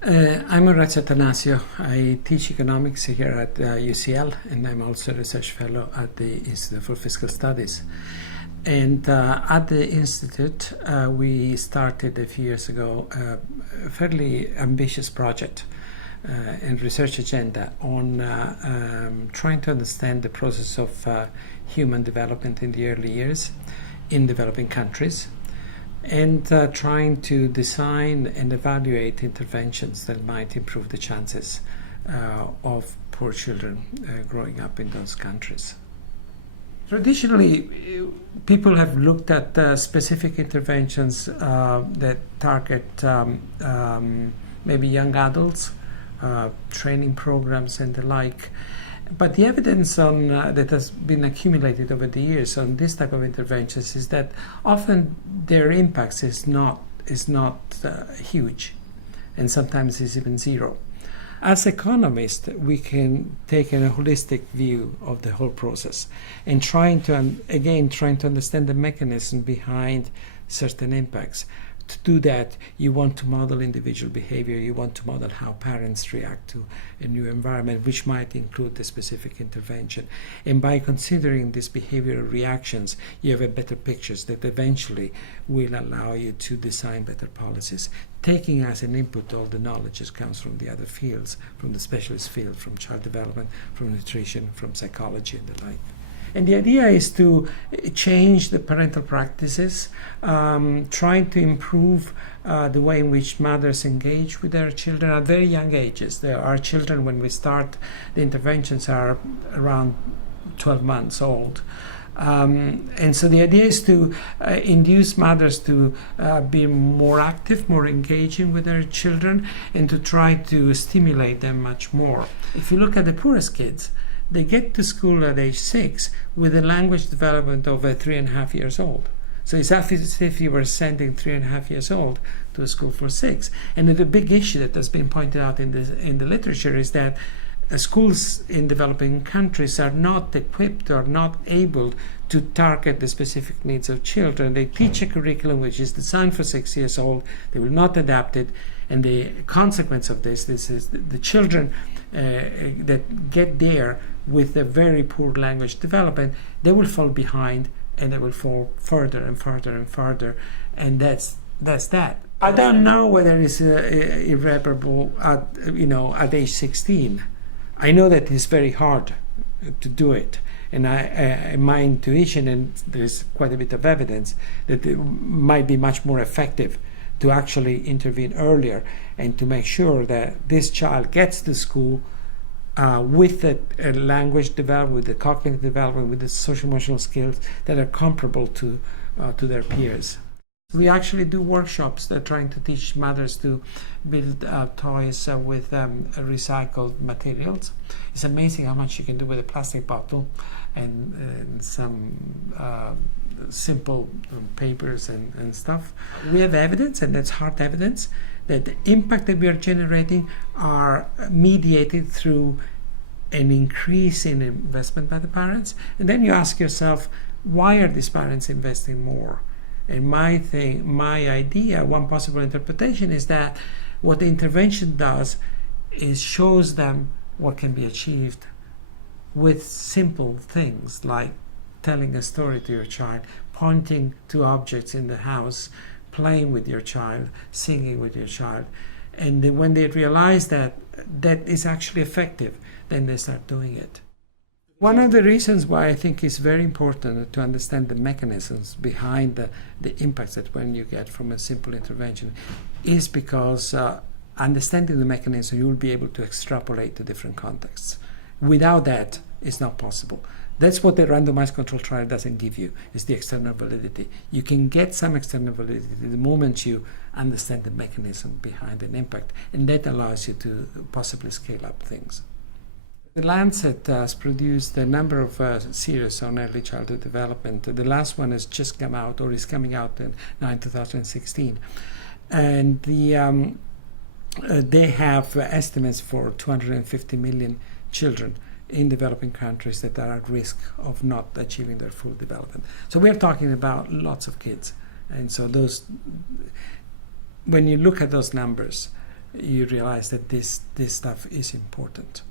I'm Orazio Attanasio. I teach economics here at UCL, and I'm also a research fellow at the Institute for Fiscal Studies. And at the Institute, we started a few years ago a fairly ambitious project and research agenda on trying to understand the process of human development in the early years in developing countries, and trying to design and evaluate interventions that might improve the chances of poor children growing up in those countries. Traditionally, people have looked at specific interventions that target maybe young adults, training programs and the like. But the evidence on that has been accumulated over the years on this type of interventions is that often their impact is not huge, and sometimes is even zero. As economists, we can take a holistic view of the whole process and trying to understand the mechanism behind certain impacts. To do that, you want to model individual behavior, you want to model how parents react to a new environment, which might include the specific intervention. And by considering these behavioral reactions, you have a better pictures that eventually will allow you to design better policies, taking as an input all the knowledge that comes from the other fields, from the specialist field, from child development, from nutrition, from psychology and the like. And the idea is to change the parental practices, trying to improve the way in which mothers engage with their children at very young ages. Our children, when we start the interventions, are around 12 months old. And so the idea is to induce mothers to be more active, more engaging with their children, and to try to stimulate them much more. If you look at the poorest kids, they get to school at age 6 with a language development of 3.5 years old. So it's as if you were sending 3.5 years old to a school for 6. And the big issue that has been pointed out in the literature is that schools in developing countries are not equipped or not able to target the specific needs of children. They teach a curriculum which is designed for 6 years old. They will not adapt it. And the consequence of this is the children that get there with a very poor language development, they will fall behind and they will fall further and further and further. And that's that. I don't know whether it's irreparable at age 16. I know that it's very hard to do it. And my intuition, and there's quite a bit of evidence, that it might be much more effective to actually intervene earlier and to make sure that this child gets to school with a language development, with the cognitive development, with the social emotional skills that are comparable to their peers. We actually do workshops that are trying to teach mothers to build toys with recycled materials. It's amazing how much you can do with a plastic bottle and some simple papers and stuff. We have evidence, and that's hard evidence, that the impact that we are generating are mediated through an increase in investment by the parents. And then you ask yourself, why are these parents investing more? And my idea, one possible interpretation, is that what the intervention does is shows them what can be achieved with simple things like telling a story to your child, pointing to objects in the house, playing with your child, singing with your child. And then when they realize that is actually effective, then they start doing it. One of the reasons why I think it's very important to understand the mechanisms behind the impacts that when you get from a simple intervention is because understanding the mechanism, you will be able to extrapolate to different contexts. Without that, it's not possible. That's what the randomized control trial doesn't give you, is the external validity. You can get some external validity the moment you understand the mechanism behind an impact, and that allows you to possibly scale up things. The Lancet has produced a number of series on early childhood development. The last one has just come out, or is coming out now in 2016. And they have estimates for 250 million children in developing countries that are at risk of not achieving their full development. So we're talking about lots of kids. And so when you look at those numbers, you realize that this stuff is important.